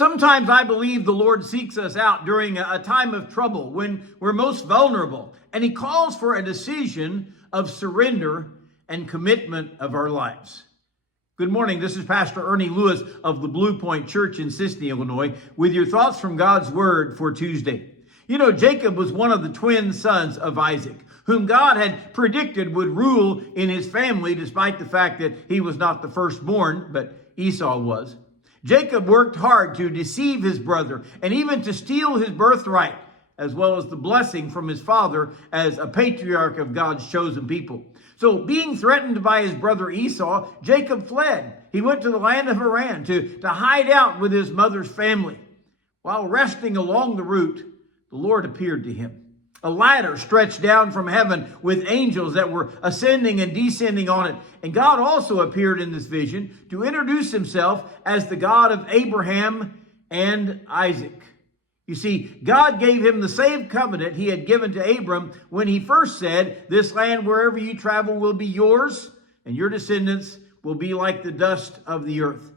Sometimes I believe the Lord seeks us out during a time of trouble when we're most vulnerable, and He calls for a decision of surrender and commitment of our lives. Good morning. This is Pastor Ernie Lewis of the Blue Point Church in Sisney, Illinois, with your thoughts from God's Word for Tuesday. You know, Jacob was one of the twin sons of Isaac, whom God had predicted would rule in his family, despite the fact that he was not the firstborn, but Esau was. Jacob worked hard to deceive his brother and even to steal his birthright, as well as the blessing from his father as a patriarch of God's chosen people. So being threatened by his brother Esau, Jacob fled. He went to the land of Haran to hide out with his mother's family. While resting along the route, the Lord appeared to him. A ladder stretched down from heaven with angels that were ascending and descending on it. And God also appeared in this vision to introduce himself as the God of Abraham and Isaac. You see, God gave him the same covenant he had given to Abram when he first said, "This land wherever you travel will be yours, and your descendants will be like the dust of the earth."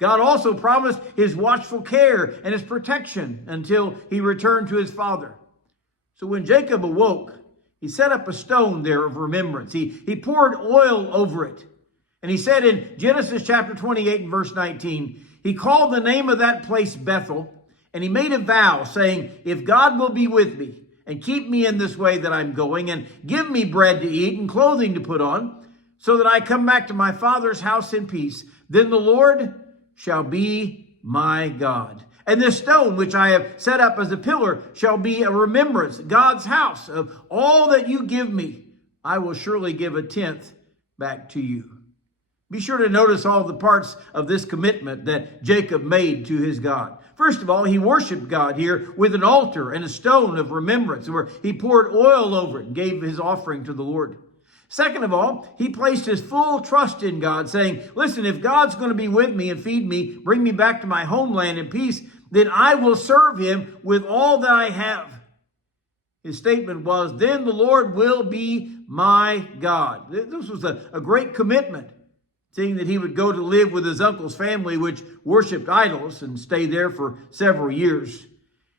God also promised his watchful care and his protection until he returned to his father. So when Jacob awoke, he set up a stone there of remembrance. He poured oil over it. And he said in Genesis chapter 28 and verse 19, he called the name of that place Bethel, and he made a vow saying, "If God will be with me and keep me in this way that I'm going, and give me bread to eat and clothing to put on, so that I come back to my father's house in peace, then the Lord shall be my God. And this stone which I have set up as a pillar shall be a remembrance, God's house. Of all that you give me, I will surely give a tenth back to you." Be sure to notice all the parts of this commitment that Jacob made to his God. First of all, he worshiped God here with an altar and a stone of remembrance where he poured oil over it and gave his offering to the Lord. Second of all, he placed his full trust in God, saying, "Listen, if God's going to be with me and feed me, bring me back to my homeland in peace, then I will serve him with all that I have." His statement was, "Then the Lord will be my God." This was a great commitment, seeing that he would go to live with his uncle's family, which worshiped idols, and stay there for several years.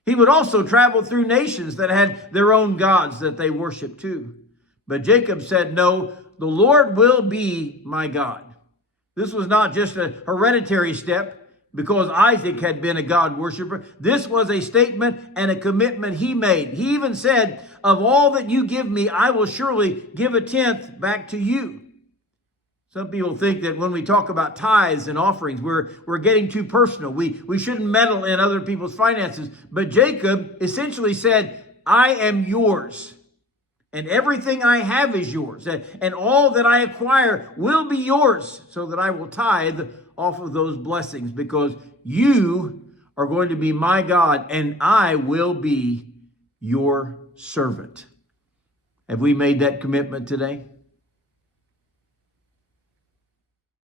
He would also travel through nations that had their own gods that they worshiped too. But Jacob said, "No, the Lord will be my God." This was not just a hereditary step because Isaac had been a God worshiper. This was a statement and a commitment he made. He even said, "Of all that you give me, I will surely give a tenth back to you." Some people think that when we talk about tithes and offerings, we're getting too personal. We shouldn't meddle in other people's finances. But Jacob essentially said, "I am yours. And everything I have is yours. And all that I acquire will be yours, so that I will tithe off of those blessings, because you are going to be my God, and I will be your servant." Have we made that commitment today?